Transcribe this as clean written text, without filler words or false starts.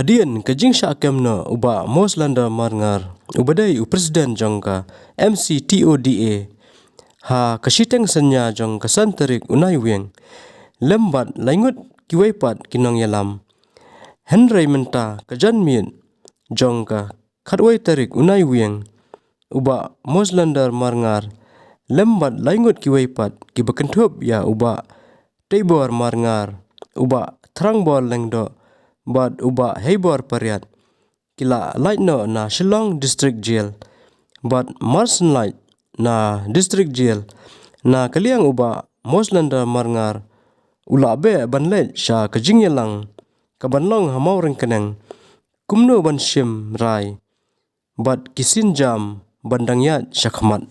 Hadian kajing syakemna uba moslanda marngar ubadai presiden jongka MCTOda ha kasiteng senya jong kasanterik unai weng lembat laingut kiwaipat kinong yalam Henry menta kajanmien jongka khatwai tarik unai weng uba moslanda marngar lembat laingut kiwaipat kibakentup ya uba teibor marngar uba trangbor lengdo bad uba heibor pariat kila Lait no na Shillong district jail bad Marson Lait na district jail na kaliang uba moslanda marngar ula be ban Lait sha kajing yalang kabanlong hamau rengkeneng kumno ban shim rai bad kisin jam bandangyat syakmat.